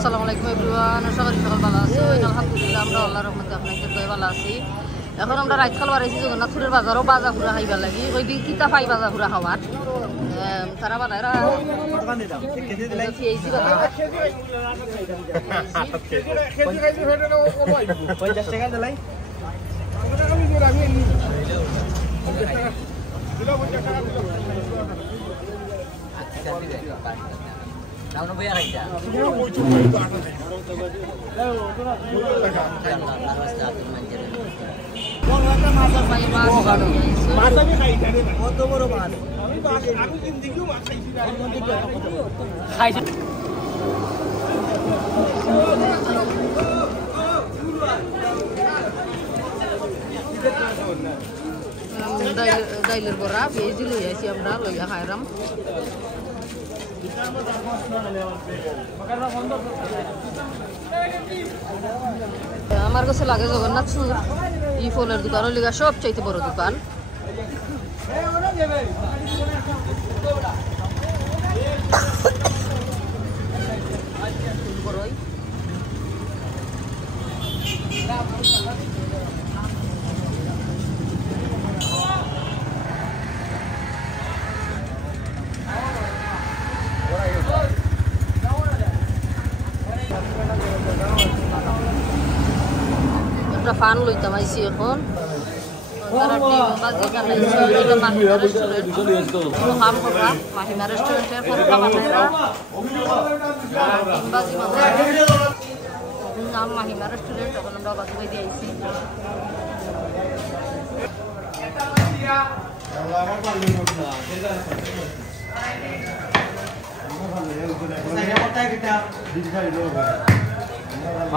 আসসালামু আলাইকুম এভরিওয়ান, আশা করি সকাল ভালো আছো। আলহামদুলিল্লাহ আমরা আল্লাহর রহমতে আপনাদের দয় ভালো আছি। এখন আমরা রাত খাল বাড়াইছি জগন্নাথপুরের বাজারও বাজা ফুরা খাইবার লাগি। ওই দিন কিতা পাই বাজা ফুরা খাওয়ার তারা বানায় ডাইলের বড়া পেয়েছি লই আছি আমরা লইয়া খাইরাম। আমার কাছে লাগে জগন্নাথ সুর ই ফলের দোকান লিগা সবচাইতে বড় দোকান। ফান লইতাম আইসি এখন মাহিমা রেস্টুরেন্টের নাম মাহিমা রেস্টুরেন্ট। এখন আমরা বাজু বাই দিয়ে আইসি।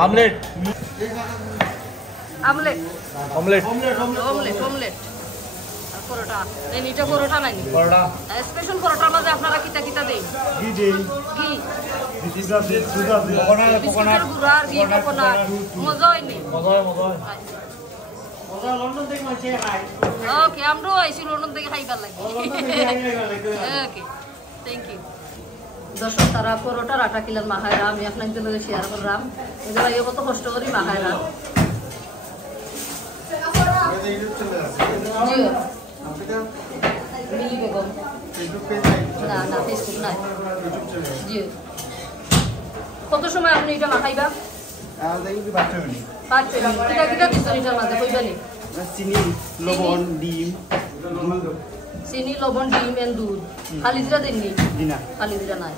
Omelette omelette omelette omelette omelette আর পরোটা নেন। এটা পরোটা নাই পরোটা স্পেশাল পরোটার মাঝে আপনারা কিতা কিতা দেই? ঘি দেই, ঘি বিস্কুট দেই, সুগার দেই, কোকোনাট বিস্কুটের গুঁড়া আর ঘি কোকোনাট মজা হয়নি। মজা মজা মজা লন্ডন থেকে মাছে খাই। ওকে আমরাও আইছি লন্ডন থেকে খাইবার লাগি। Okay thank you. দর্শক তারা পরোটার আটা কিলার মাখায়রা আমি আপনাদের লগে শেয়ার করলাম। এদের আগে কত কষ্ট করি মাখায়রা। মিলি বেগম না না ফেসবুক নাই। জি কত সময় আপনি এটা মাখাইবা? 5 মিনিট। কিটা কিটা দিছেন এটার মাঝে কইবানি? চিনি, লবণ, ডিম, চিনি, লবণ, ডিম এন্ড দুধ। খালি জিরা দেননি? দিনা খালি জিরা নাই,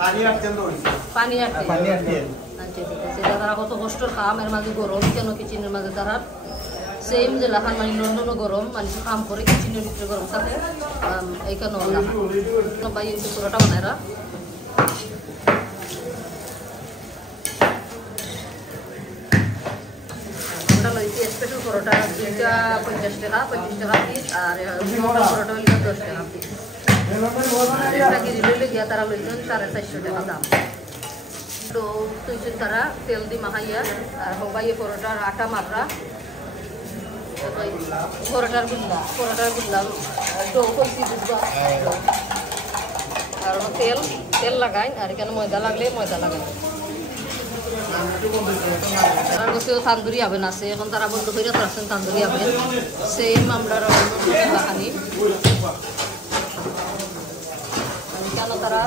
পানি আর তেল দই, পানি আর তেল। পানি আর তেল। আচ্ছা ঠিক আছে। এটা তারা কত কষ্টর কাম, এর মাঝে গরম কেন কিচেনের মাঝে তারা সেম যে লাখান মানে লন্ডনও গরম মানে কাম করে কিচেনের ভিতরে গরম থাকে এইখানে ভাই একটু পুরোটা বানায়রা। আমরা লইছি স্পেশাল পরোটা 2টা 50 টাকা 25 টাকা পিস আর পরোটা হইলে 10 টাকা পিস। এটা কি লইলে গিয়া তারা লইছেন 450 টাকা দাম। তো তুইছেন তারা তেল দি মাখাইয়া আর হবাই পরোটার আটা মাররা পরোটার গুল্লা ডো কইছি বুঝবা আর তেল তেল লাগাই আর এখানে ময়দা লাগলে ময়দা লাগাই। তারা বসেও তান্দুরি আবেন আছে এখন তারা বন্ধ করে আসছেন তান্দুরি আবেন সেম আমরা খানি কেন তারা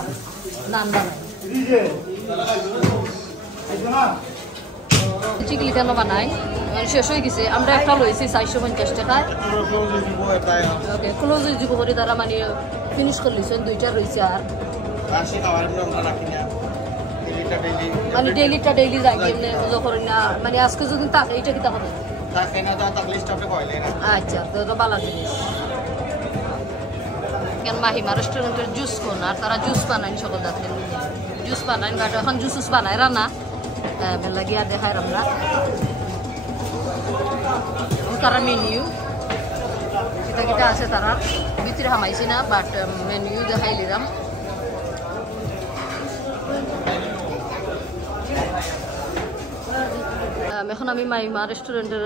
নান বানায় চিকলি কেন বানায় শেষ হয়ে গেছে। আমরা একটা লইছি 450 টাকায়। ওকে ক্লোজ হয়ে যাব করে তারা মানে ফিনিশ করে লিছেন। 2টা রয়েছে আর মানে ডেইলিটা ডেইলি যাই এমনি যখন না মানে আজকে যদি থাকে এটা কিতা হবে? আচ্ছা তো ভালো জিনিস। কেন মাহিমা রেস্টুরেন্টের জুস কোন আর তারা জুস বানায় সকল জাতের জুস বানায় বাট এখন জুস বানায় রান্না লাগিয়া দেখায় আমরা তারা মেনিউ কিতা কিতা আছে তারা ভিতরে হামাইছি না বাট মেনিউ দেখাই লিলাম। এখন আমি মাইমা রেস্টুরেন্টের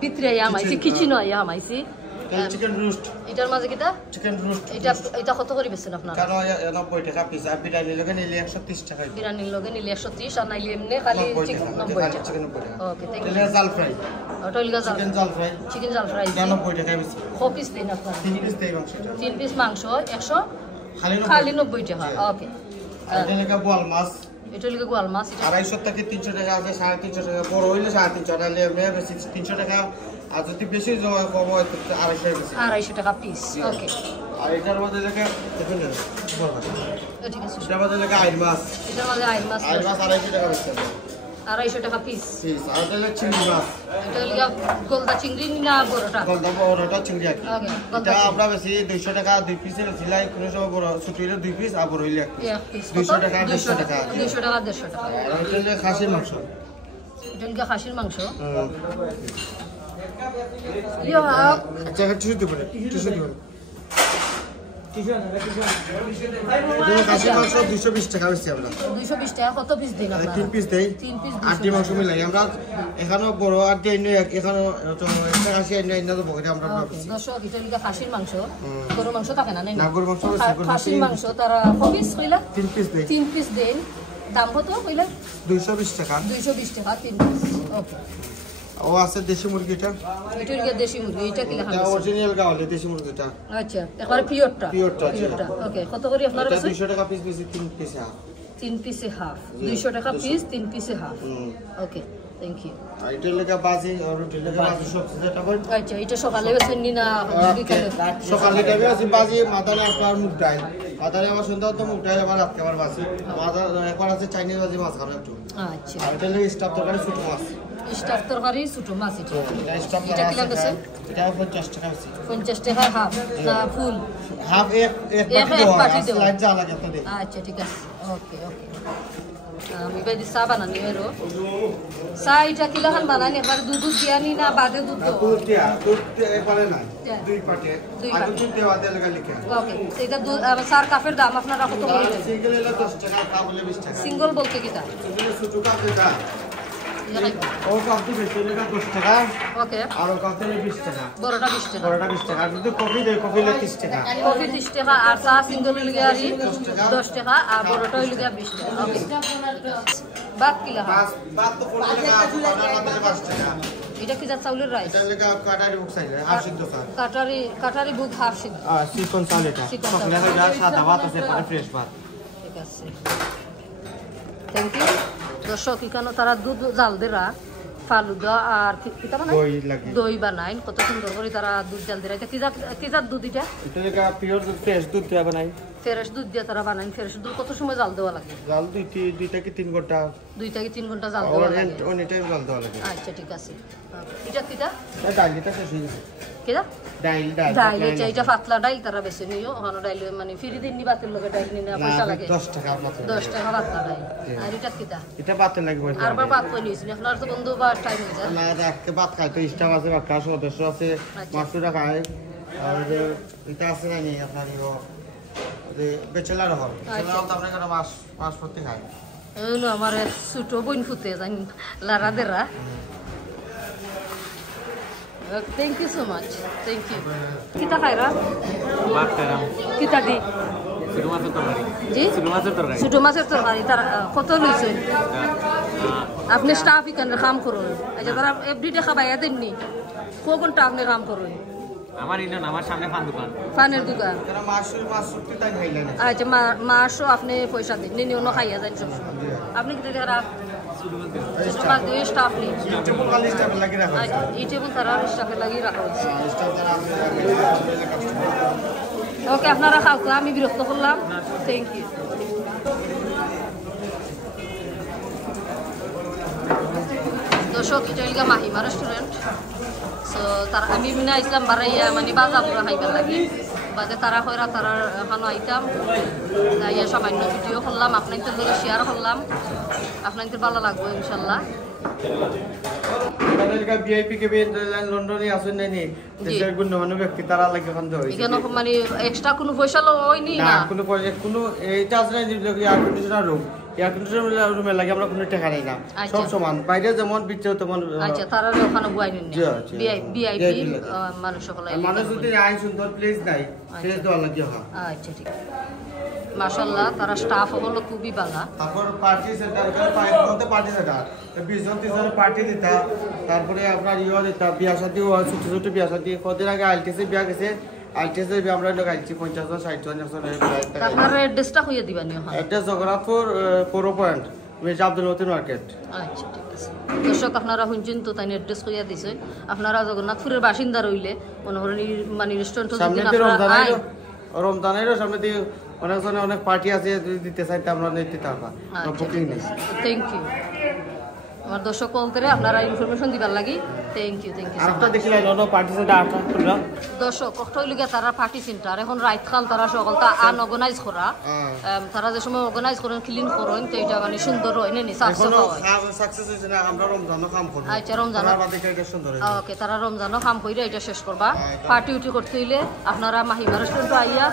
ভিতরে আইয়া আমাইছি, কিচেনও আইয়া আমাইছি। চিকেন রোস্ট এটার মাঝে কিটা চিকেন রোস্ট এটা কত করে বেচছেন আপনারা? কেন 90 টাকা পিস আর বিরিয়ানি লগে নিলে 130 টাকা বিরিয়ানির লগে নিলে 130 আর নাইলে এমনি খালি 90 টাকা 90 টাকা। চিকেন 90 টাকা ওকে থ্যাংক ইউ। তাহলে জাল ফ্রাই ওটা হইলো চিকেন জাল ফ্রাই চিকেন জাল ফ্রাই 90 টাকা বেশি কপিস দিন আপনারা 3 পিস দেই মাংসটা 3 পিস মাংস 100 খালি 90 টাকা ওকে এটা লেখা বোয়াল মাছ এটা হইলো গোয়াল মাছ এটা 250 থেকে 300 টাকা আছে 350 টাকা বড় হইলে 350 টাকা নিলে বেশি 300 টাকা আর যদি বেশি জমা কম হয় তো 250 বেশি 250 টাকা পিস ওকে আর এটার মধ্যে লেখা দেখুন না ঠিক আছে এটার মধ্যে লেখা আইর মাছ এটার মধ্যে আইল মাছ 250 টাকা বেশি 250 টাকা পিস পিস আর এটা লেখা চিংড়ি মাছ এটা হইলো গোলদা চিংড়ি না বড়টা গলদা বড়টা চিংড়ি আর কি ওকে এটা আমরা বেশি 200 টাকা 2 পিসের সিলাই কোনো সময় বড় ছোট হইলে 2 পিস আর বড় হইলে 1 পিস 200 টাকা 150 টাকা 200 টাকা 150 টাকা আর এটা হলো খাসির মাংস এটা হইলো খাসির মাংস আচ্ছা টিস্যু দিবেন টিস্যু দিবেন এটা খাসির মাংস 220 টাকা বেশি আমরা 220 টাকা কত পিস দিন আপনারা 3 পিস দেই 3 পিস আর ডিম মাংস মিলাই আমরা এখানে বড় আর দেই না এখানে তো একটা খাসি আইনা আইনা তো বড় আমরা ভাবছি দর্শক এটা হইলো খাসির মাংস গরুর মাংস থাকে না না গরুর মাংস খাসির মাংস তারা কপিস কইলা 3 পিস দেই 3 পিস দেন দাম কত কইলা 220 টাকা 220 টাকা 3 পিস ওকে ও আছে দেশি মুরগিটা এটা হইলো দেশি মুরগি এটা কি এটা লাগানো অরিজিনাল গাওয়ালে দেশি মুরগিটা আচ্ছা একবারে পিওরটা পিওরটা ওকে কত করে আপনার এটা কাছে 200 টাকা পিস বেশি 3 পিস 3 পিসে হাফ 200 টাকা পিস 3 পিসে হাফ ওকে থ্যাংক ইউ আর এটা লেখা বাজি আর এটা লেখা বাজি সবজি যেটা বল আচ্ছা এটা সকালে বেছেন নি না বিকালে সকালে টাইমে আছে বাজি মাদানে আর মুগ ডাল মাদানে আমার সন্ধ্যা তো মুগ ডাল আবার রাতকে আবার বাজি মাদা একবার আছে চাইনিজ বাজি মাছ খাবে একটু আচ্ছা আর এটা লেখা স্টাফ তরকারি ছোট মাছ স্টাফ তরকারি ছোট মাছ এটা এটা স্টাফ এটা কি লাগছে এটা 50 টাকা আছে 50 টাকা হাফ না ফুল হাফ এক বাটি দাও স্লাইড যা লাগে তো দে আচ্ছা ঠিক আছে ওকে ওকে আমি বাইদি চা বানানি হলো চা এটা কিলাখান বানানি একবার দুধ দিয়া নি না বাদে দুধ দাও দুধ একবারে না দুই পাটে আর দুধ দেওয়া দেয় লাগা লিখে ওকে এটা দুধ চার কাপের দাম আপনারা কত করে সিঙ্গেল এলা 10 টাকা কাপ হলে 20 টাকা সিঙ্গেল বলতে কিটা সিঙ্গেল ছোট কাপ দেটা ও কাপ তো বেশি লেখা 10 টাকা ওকে আর কাপ দিলে 20 টাকা বড়টা 20 টাকা বড়টা 20 টাকা আর যদি কফি দেয় কফি হলে 30 টাকা কফি 30 টাকা আর চা সিঙ্গেল হইল গিয়া 10 টাকা আর বড়টা হইল গিয়া 20 টাকা ওকে বাদ কিলা বাদ তো 15 টাকা আর 5 টাকা এটা কি যা চাউলের রাইস এটা লেখা কাটারি বুক চাইলে হাফ সিদ্ধ স্যার কাটারি বুক হাফ সিদ্ধ চিকন চাল এটা চিকন সকালে যা সাদা ভাত আছে পরে ফ্রেশ ভাত ঠিক আছে থ্যাংক ইউ দর্শক এখানে তারা দুধ জাল দেরা ফালুদা আর কিতা বানায় দই লাগে দই বানায় কত সুন্দর করে তারা দুধ জাল দেরা এটা কি জাত দুধ এটা লেখা পিওর দুধ ফ্রেশ দুধ দিয়ে বানাই ফ্রেশ দুধ দিয়ে তারা বানায় ফ্রেশ দুধ কত সময় জাল দেওয়া লাগে জাল 2 থেকে 3 ঘন্টা 2 থেকে 3 ঘন্টা জাল দেওয়া লাগে অনেক টাইম জাল দেওয়া লাগে আচ্ছা ঠিক আছে এটা কিটা ডাইলটা শেষ হয়ে গেছে কিটা ডাইল ডাইল এটা পাতলা ডাইল তারা বেশি নিও ওখানে ডাইল মানে ফ্রি দিন নি বাতের লগে ডাইল নিনা পয়সা লাগে 10 টাকা আপনাদের 10 টাকা পাতলা ডাইল আর এটা কিটা এটা বাতে লাগবে আর বার বাত কই নিছ আপনার তো বন্ধু বা টাইম হয়ে যায় না রাখতে ভাত খাইতে স্টাফ আছে বা কাজ সদস্য আছে মাছুরা খায় আর এটা আছে না নি আপনার ইও যে বেচেলার হল বেচেলার তো আপনার কাছে মাছ প্রতি খায় এই আমার ছোট বোন ফুটে জান লারা দেরা thank you so much thank you কিতা খাইরা ভাত খাইলাম কিতা দি ছোট মাছের তরকারি জি ছোট মাছের তরকারি তার কত লইছেন আপনি স্টাফ এখানে কাম করুন আচ্ছা তারা এভরিডে খাবাইয়া দেননি কোনটা আপনি কাম করুন আমার ইন্ডিয়ান আমার সামনে ফান দোকান ফানের দোকান তারা মাছ সত্যি তাই খাইলেন আচ্ছা মাসও আপনি পয়সা দিন নিনি অন্য খাইয়া যান সব আপনি কি খারাপ মাছ দিয়ে স্টাফ নেই টেবল খালি স্টাফ লাগি রাখা আচ্ছা এই টেবল তারা স্টাফে লাগিয়ে রাখা হয়েছে স্টাফ যারা আছে ওকে আপনারা খাও আমি বিরক্ত করলাম থ্যাংক ইউ দর্শক এটা হইল মাহিমা রেস্টুরেন্ট সো তার আমি মিনা ইসলাম বারাইয়া মানে বাজার পুরা খাইবার লাগে বাদে তারা হইরা তারা এখনো আইতাম যাইয়া সামান্য ভিডিও করলাম আপনাদের লগে শেয়ার করলাম আপনাদের ভালো লাগবে ইনশাল্লাহ তাদেরকে ভিআইপি কে লন্ডনে আসেন নাই দেশের গণ্যমান্য ব্যক্তি তারা লাগে খান দেয় এখানে মানে এক্সট্রা কোনো পয়সা লইনি না না কোনো পয়সা কোনো এই চার্জ নাই আর কন্ডিশনার রুম এয়ার কন্ডিশনার রুমে লাগে আমরা কোনো টাকা নেই না সব সমান বাইরে যেমন বিচ্ছে তেমন আচ্ছা তারা ওখানে বুয়াই নিন ভিআইপি মানুষ সকল মানুষ যদি আই সুন্দর প্লেস নাই প্লেস দেওয়া লাগে হ্যাঁ আচ্ছা ঠিক মাশাআল্লাহ তারা স্টাফ হলো খুবই ভালো তারপর পার্টি সেন্টার এখানে মধ্যে পার্টি সেন্টার 20 জন 30 জন পার্টি দিতা তারপরে আপনার ইও দিতা বিয়া শাদী ও ছোট ছোট বিয়া শাদী কদিন আগে আলটিসি বিয়া গেছে আলটিসি বিয়া আমরা লাগাইছি 50 জন 60 জন আপনার অ্যাড্রেসটা হইয়া দিবানি হ্যাঁ অ্যাড্রেস জগন্নাথপুর পৌর পয়েন্ট মির্জা আব্দুল মতিন মার্কেট আচ্ছা ঠিক আছে দর্শক আপনারা শুনছেন তো তাই অ্যাড্রেস হইয়া দিছে আপনারা জগন্নাথপুরের বাসিন্দা রইলে মনে করেন মানে রেস্টুরেন্ট যদি আপনারা রমজানেরও সামনে দিয়ে অনেকজনে অনেক পার্টি আছে যদি দিতে চাই তা আমরা দিতে পারবা বুকিং নেই থ্যাংক ইউ আমার দর্শক কল করে আপনারা ইনফরমেশন দিবার লাগি থ্যাংক ইউ আরেকটা দেখিলাই নো পার্টি সেন্টার আটা খুললা দর্শক কষ্ট হইলগে তারা পার্টি সেন্টার এখন রাত খাল তারা সকলটা আনঅর্গানাইজ করা তারা যে সময় অর্গানাইজ করেন ক্লিন করেন তো এটা মানে সুন্দর হয় নি সাফ সাফা হয় সাকসেস হইছে না আমরা রমজানও কাম করব আচ্ছা রমজান এটা সুন্দর হয় ওকে তারা রমজানও কাম কইরা এটা শেষ করবা পার্টি উটি করতে হইলে আপনারা মাহিমা রেস্টুরেন্টে আইয়া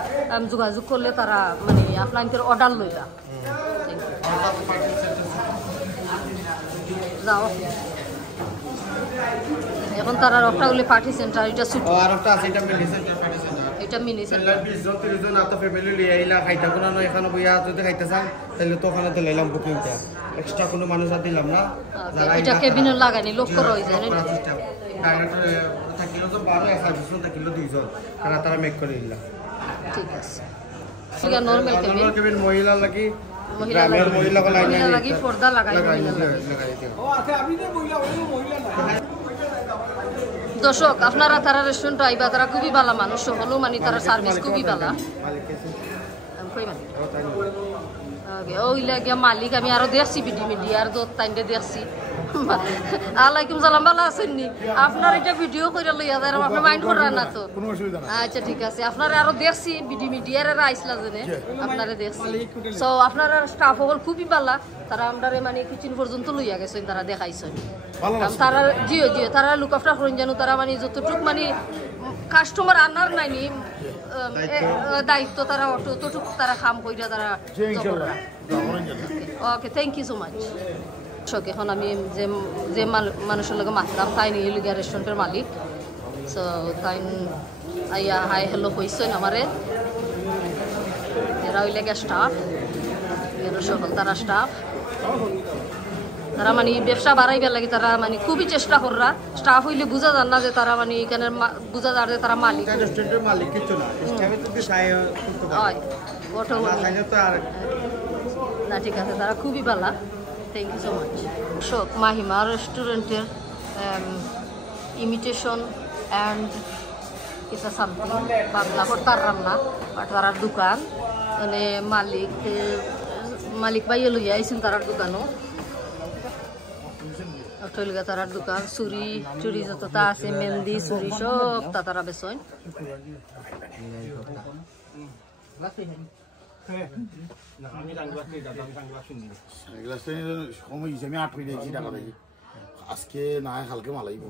যোগাযোগ করলে তারা মানে আপনাদের অর্ডার লইলা যাও এখন তারা একটা হলে পার্টি সেন্টার এটা সুট আর একটা আছে এটা মিনি সেন্টার পার্টি সেন্টার এটা মিনি সেন্টার 20 জন 30 জন আত ফ্যামিলি লিয়ে আইলা খাইতা কোন না এখানে বইয়া যদি খাইতে চান তাহলে তো ওখানে তো লইলাম বুকিংটা এক্সট্রা কোনো মানুষ আর দিলাম না এটা কেবিনে লাগানি লোক করা হই যায় না ডাইরেক্ট থাকিলো তো 12 সার্ভিস তো থাকিলো 2 জন তারা মেক করে দিলা ঠিক আছে সিগা নরমাল কেবিন মহিলা লাগি মহিলা লাগি পর্দা লাগাই ও আচ্ছা আপনি যে মহিলা না দর্শক আপনারা তারা রেস্টুরেন্ট আইবা তারা খুবই ভালো মানুষ হলো মানে তারা সার্ভিস খুবই ভালো ওই লাগিয়া মালিক আমি আরো দেখছি বিডি মিডিয়ার দোত টাইমে দেখছি আলাইকুম সালাম ভালো আছেন নি আপনার এটা ভিডিও করে লইয়া যায় আপনি মাইন্ড করেন না তো আচ্ছা ঠিক আছে আপনারা আরো দেখছি বিডি মিডিয়ার আইসলা জেনে আপনারা দেখছি সো আপনারা স্টাফ হল খুবই ভালো তারা আমরা মানে কিচেন পর্যন্ত লইয়া গেছেন তারা দেখাইছেন তারা জিও জিও তারা লুক আফটার করেন জানো তারা মানে যতটুক মানে কাস্টমার আনার নাইনি দায়িত্ব তারা অতটুকু তারা কাম কইরা তারা okay thank you so much এখন আমি যে মানুষের লগে মাতলাম তাই নিয়ে লিগা রেস্টুরেন্টের মালিক সো তাই আইয়া হাই হ্যালো কইছেন আমারে এরা ওই লেগে স্টাফ এরা সকল তারা স্টাফ তারা মানে ব্যবসা বাড়াইবার লাগে তারা মানে খুবই চেষ্টা কররা স্টাফ হইলে বুঝা যান না যে তারা মানে এখানে বুঝা যার যে তারা মালিক রেস্টুরেন্টের মালিক কিছু না স্টাফে তো সাহায্য করতে পারে হয় ওটা না ঠিক আছে তারা খুবই ভালো থ্যাংক ইউ সো মাচ শোক মাহিমা রেস্টুরেন্টের ইমিটেশন অ্যান্ড এটা সামথিং বাংলা তার রান্না আর তার দোকান মানে মালিক ভাইয়ে লইয়া আইসেন তার দোকানও তার দোকান চুরি চুরি যতটা আছে মেহেন্দি চুরি সব তারা বেচন আজকে না কালকে মালাইব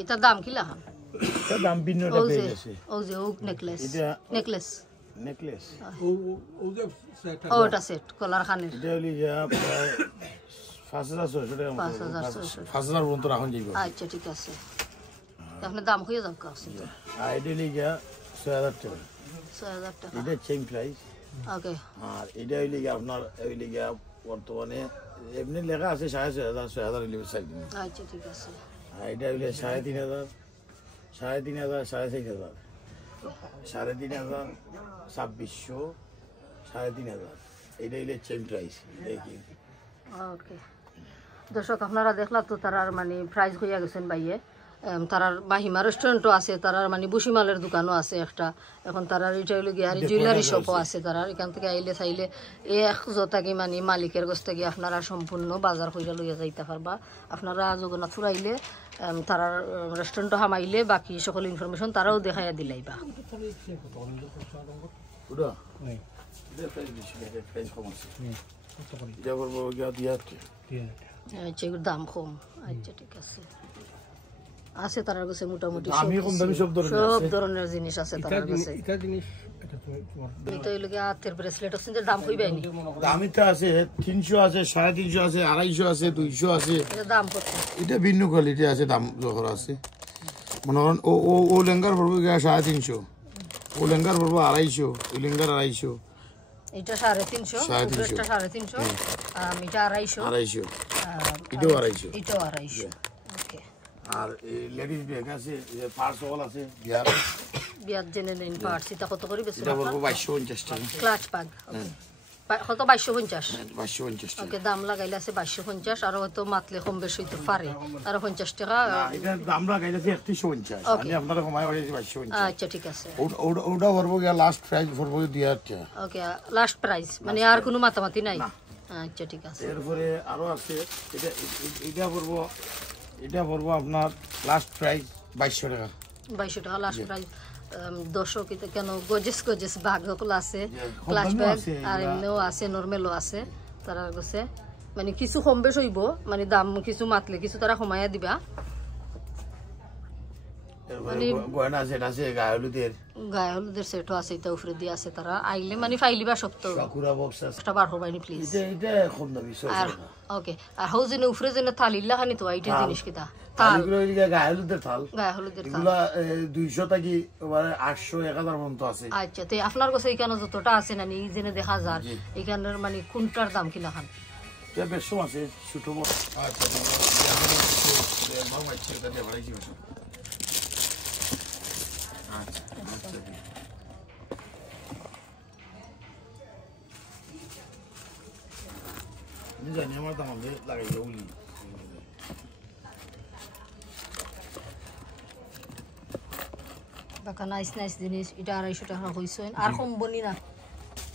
এটার দাম কি লাগান দাম ভিন্ন নেকলেস নেকলেস নেকলেস ওটা সেট কলার খানের এটা হলি যা 5600 টাকা 5000 পর্যন্ত রাখুন যাইব আচ্ছা ঠিক আছে আপনি দাম কইয়া দাম কাছে এটা হলি যা 6000 টাকা 6000 টাকা এটা চেইন প্রাইস ওকে আর এটা হলি গিয়া আপনার হলি গিয়া বর্তমানে এমনি লেখা আছে 6000 হলি সাইড আচ্ছা ঠিক আছে এটা হলি 3500 3500 4500 3500 2600 3500 এটা হইলে চেম প্রাইস দেখি ওকে দর্শক আপনারা দেখলা তো তারার মানে প্রাইস হইয়া গেছেন বাইয়ে তারার মাহিমা রেস্টুরেন্টও আছে তারার মানে বুসিমালের দোকানও আছে একটা এখন তারার এটা হইলে গিয়ে আর জুয়েলারি শপও আছে তারার এখান থেকে আইলে চাইলে এক জোতাকি মানে মালিকের কাছ থেকে আপনারা সম্পূর্ণ বাজার কইরা লইয়া যাইতে পারবা আপনারা জগন্নাথপুর আইলে তারার রেস্টুরেন্টও হামাইলে বাকি সকল ইনফরমেশন তারাও দেখাইয়া দিলাইবা আচ্ছা দাম কম আচ্ছা ঠিক আছে আছে তার কাছে মোটামুটি সব ধরনের জিনিস আছে তার কাছে তো এই লগে হাতের ব্রেসলেট আছে যে দাম কইবাই নি দামিটা আছে 300 আছে 350 আছে 250 আছে 200 আছে এটা দাম কত এটা ভিন্ন কোয়ালিটি আছে দাম যখন আছে মনে করেন ও লেঙ্গার পড়বে 350 ও লেঙ্গার পড়বে 250 ও লেঙ্গার 250 এটা 350 উপরেরটা 350 এটা 250 এটাও 250 এটাও 250 ওকে আর লেডিস ব্যাগ আছে পার্স ওয়াল আছে বিয়ার জেনে নেন পার্টস এটা কত করে বেচো এটা বলবো 250 টাকা ক্লাচ পাগ কত 250 250 ওকে দাম লাগাইলে আছে 250 আর হয়তো মাতলে কম বেশি হইতে পারে আর 50 টাকা এটা দাম লাগাইছে 150 আমি আপনারা কমাই বলেছি 250 আচ্ছা ঠিক আছে ওটা বলবো গিয়া লাস্ট প্রাইস বলবো 2000 টাকা ওকে লাস্ট প্রাইস মানে আর কোনো মাতামাতি নাই আচ্ছা ঠিক আছে এরপরে আরো আছে এটা বলবো আপনার লাস্ট প্রাইস 2200 টাকা 2200 টাকা লাস্ট প্রাইস দর্শক এটা কেন গজেস বাগ হকল আছে ক্লাস ব্যাগ আর এমনিও আছে নরমালও আছে তারা গছে মানে কিছু কম বেশ হইব মানে দাম কিছু মাতলে কিছু তারা কমাইয়া দিবা মানে গয়না আছে আছে গায়ে হলুদের সেটও আছে এটা উপরে দিয়ে আছে তারা আইলে মানে ফাইলিবা সপ্তাহ সাকুরা বক্স আছে একটা বার হবাইনি প্লিজ এটা কম দামি আর ওকে আর হাউ জেনে উপরে জেনে থালিল্লা খানি তো আইটা জিনিস কিটা এগুলো গায়ে হলুদের থাল এগুলা 200 থেকে 800 1000 পর্যন্ত আছে আচ্ছা তো আপনার কাছে এখানে যতটা আছে না এই জেনে দেখা যায় এখানের মানে কোনটার দাম কিনা খান এটা বেশ আছে ছোট বড় আচ্ছা মামা ছেড়ে দে ভাইজি বসো আচ্ছা জানি আমার দাম লাগাই উলি বাকা নাইস জিনিস এটা 250 টাকা কইছো আর কম বনি না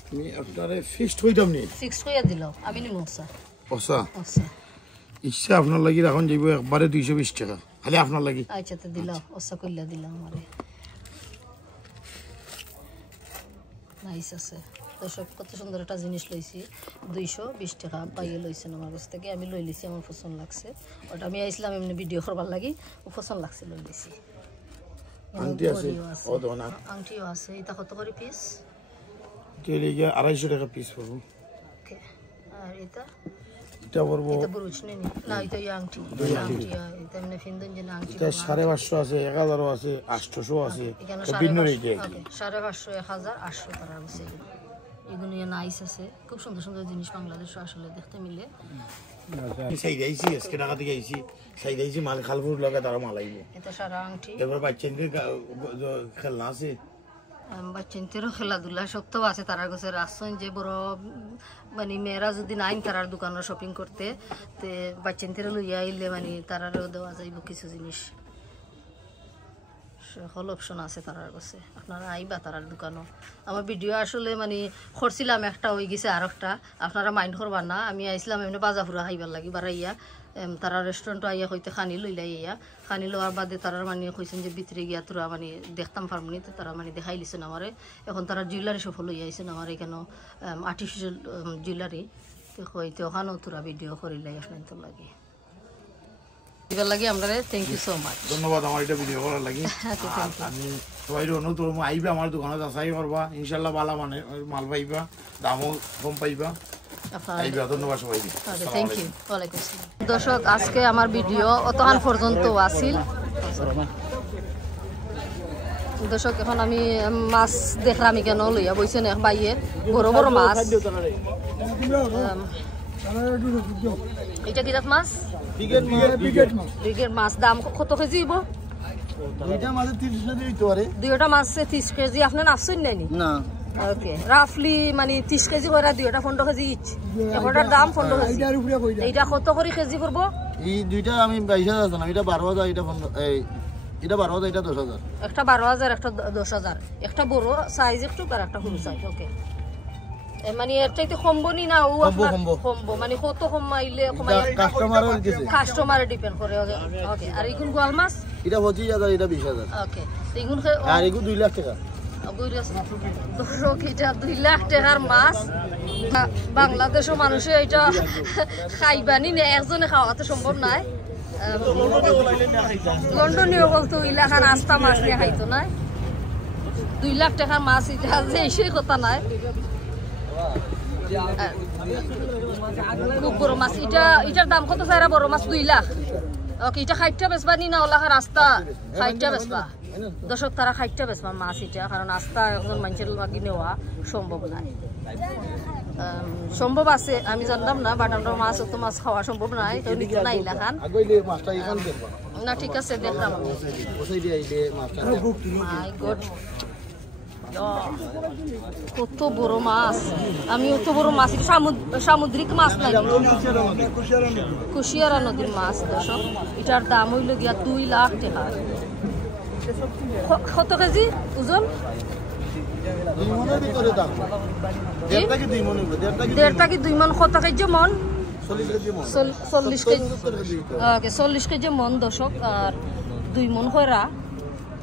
তুমি আপনারে ফিক্সড কইতাম নি ফিক্সড কইয়া দিলাও আমি নি মোসা ওসা ইচ্ছা আপনার লাগি এখন যাইব একবারে 220 টাকা খালি আপনার লাগি আচ্ছা তো দিলাও ওসা কইলা দিলাম আমারে নাইস আছে দর্শক কত সুন্দর একটা জিনিস লইছি 220 টাকা পাইয়ে লইছেন আমার কাছ থেকে আমি লই লিছি আমার পছন্দ লাগছে ওটা আমি আইছিলাম এমনি ভিডিও করবার লাগি পছন্দ লাগছে লই লিছি আংটি আছে ও দোনা আংটিও আছে এটা কত করে পিস তেলে গিয়া 250 টাকা পিস পড়বো ওকে আর এটা পড়বো এটা ব্রুচ নেই না এটা আংটি এটা এমনি ফিন্দন যে আংটি এটা 550 আছে 1000 আছে 800 আছে বিভিন্ন রেটে ওকে 550 1000 800 টাকা আছে এগুলো নাইস আছে খুব সুন্দর সুন্দর জিনিস বাংলাদেশে আসলে দেখতে মিলে সাইদাইছি আজকে টাকা থেকে আইছি সাইদাইছি মাল খালপুর লাগা তারা মাল আইবো এটা সারা আংটি এবার বাচ্চাদের খেলনা আছে বাচ্চাদেরও খেলাধুলা সব তো আছে তারা কাছে রাখছেন যে বড় মানে মেয়েরা যদি নাই তারার দোকানে শপিং করতে তে বাচ্চাদের লইয়া আইলে মানে তারারও দেওয়া যাইব কিছু জিনিস সকল অপশন আছে তারার কাছে আপনারা আইবা তারার দোকানও আমার ভিডিও আসলে মানে করছিলাম একটা হয়ে গেছে আর একটা আপনারা মাইন্ড করবার না আমি আইছিলাম এমনি বাজাপুরা খাইবার লাগি বাড়াইয়া তারা রেস্টুরেন্টও আইয়া হইতে খানি লইলাই ইয়া খানি লওয়ার বাদে তারা মানে কইছেন যে ভিতরে গিয়া তোরা মানে দেখতাম পারমনিতে তারা মানে দেখাই লিছেন আমারে এখন তারা জুয়েলারি সফল হইয়া আইছেন আমার এখানে আর্টিফিশিয়াল জুয়েলারি হইতে ওখানেও তোরা ভিডিও করিলাই আসলে তো লাগে এবার লাগে আমরা থ্যাংক ইউ সো মাচ ধন্যবাদ আমার এটা ভিডিও করার লাগি আমি সবাই অনুরোধ করবো আইবা আমার দোকানে যাচাই করবা ইনশাল্লাহ ভালো মানে মাল পাইবা দামও কম পাইবা ধন্যবাদ সবাইকে থ্যাংক ইউ ওয়ালাইকুম আসসালাম দর্শক আজকে আমার ভিডিও অতক্ষণ পর্যন্ত আছিল দর্শক এখন আমি মাছ দেখলাম কেন লইয়া বইছেন এক বাইয়ে বড় বড় মাছ এটা কি জাত মাছ ব্রিগেড মাছ দাম কত কেজি হইব দুইটা মাছ 30 কেজি আপনি নাচছেন নাইনি না ওকে রাফলি মানে 30 কেজি করে দুইটা 15 কেজি ইচ এটার দাম 15 কেজি এইটা কত করে কেজি করব এই দুইটা আমি 22000 জানা এটা 12000 এটা 15 এই এটা 12000 এটা 10000 একটা 12000 একটা 10000 একটা বড় সাইজ একটু আর একটা ছোট সাইজ ওকে মানে এর চাইতে কমবনি না ও কমবো মানে কত কমাইলে কাস্টমারে ডিপেন্ড করে ওকে আর এইগুন গোয়াল মাছ এটা 25000 এটা 20000 ওকে এইগুন আর এইগুন 2 লাখ টাকা এটা 2 লাখ টাকার মাছ বাংলাদেশের মানুষে এটা খাইবানি না একজনে খাওয়াতে সম্ভব নাই লন্ডনীয় বলতো ইলাকার আস্তা মাছ নিয়ে খাইতো না 2 লাখ টাকার মাছ এটা যে সেই কথা নাই খুব বড় মাছ এটার দাম কত চাইরা বড় মাছ 2 লাখ ওকে এটা 60টা বেচবা নি না ওলা রাস্তা 60টা বেচবা দর্শক তারা 60টা বেচবা মাছ এটা কারণ রাস্তা একজন মানুষের লাগি নেওয়া সম্ভব নাই সম্ভব আছে আমি জানতাম না বাট আমরা মাছ অত মাছ খাওয়া সম্ভব নাই তো নিতে নাই লাখান না ঠিক আছে দেখলাম মাই গড কত বড় মাছ আমি অত বড় মাছ সামুদ্রিক মাছ নাই কুশিয়ারা নদীর মাছ দর্শক এটার দাম হইল গিয়া 2 লাখ টাকা কত কেজি ওজন 1.5 থেকে 2 মন কত কেজি মন 40 কেজি মন দর্শক আর 2 মন হয়রা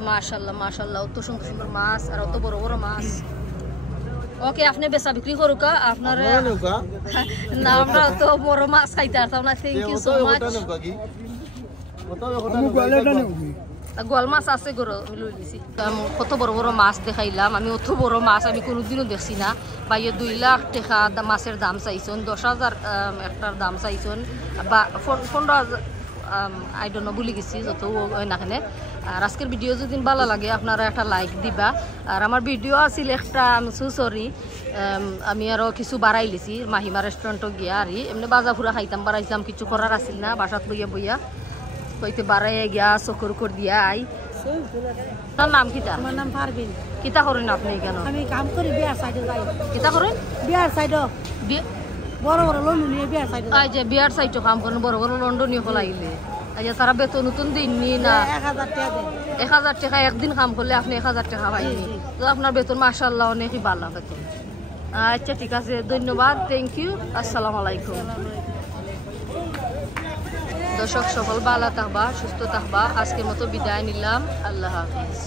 মাশাআল্লাহ মাশাআল্লাহ অত সুন্দর সুন্দর মাছ আর অত বড় বড় মাছ ওকে আপনি বেচা বিক্রি করুকা আপনার না আমরা তো বড় মাছ খাইতে পারতাম না থ্যাংক ইউ সো মাচ গোয়াল মাছ আছে গরো লই লিছি কত বড় বড় মাছ দেখাইলাম আমি অত বড় মাছ আমি কোনোদিনও দেখছি না বাইয়ে 2 লাখ টাকা মাছের দাম চাইছেন 10,000 একটার দাম চাইছেন বা 15,000 আই ডোন্ট নো ভুলে গেছি যত নাখানে আর আজকের ভিডিও যদি ভালো লাগে আপনারা একটা লাইক দিবা আর আমার ভিডিও আছিল একটা আমি সরি আমি আরও কিছু বাড়াই লিছি মাহিমা রেস্টুরেন্টও গিয়া আর এমনি বাজা ফুরা খাইতাম বাড়াইছিলাম কিছু করার আছিল না বাসাত বইয়া বইয়া কইতে বাড়াই গিয়া চকুর উপর দিয়া আই তার নাম কিতা আমার নাম পারবিন কিতা করেন আপনি কেন আমি কাম করি বিয়ার সাইডে যাই কিতা করেন বিয়ার সাইডে বড় বড় লোন নিয়ে বিয়ার সাইডে আই যে বিয়ার সাইডে কাম করেন বড় বড় লন্ডনীয় ফলাইলে আচ্ছা তারা বেতন নতুন দিননি না 1000 টাকা দেন 1000 টাকা একদিন কাম করলে আপনি 1000 টাকা পাইনি তো আপনার বেতন মাশাআল্লাহ অনেকই ভালো বেতন আচ্ছা ঠিক আছে ধন্যবাদ থ্যাংক ইউ আসসালামু আলাইকুম দর্শক সকল ভালো থাকবা সুস্থ থাকবা আজকের মতো বিদায় নিলাম আল্লাহ হাফিজ